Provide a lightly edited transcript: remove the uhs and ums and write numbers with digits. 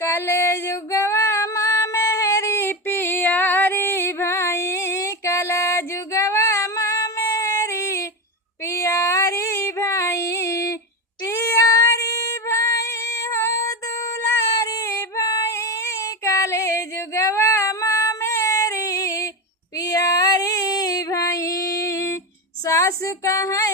कले जुगवा माँ मेरी प्यारी भाई, कला जुगवा माँ मेरी प्यारी भाई, प्यारी भाई हो दुलारी भाई, कले जुगवा माँ मेरी प्यारी भाई। सासु कहाँ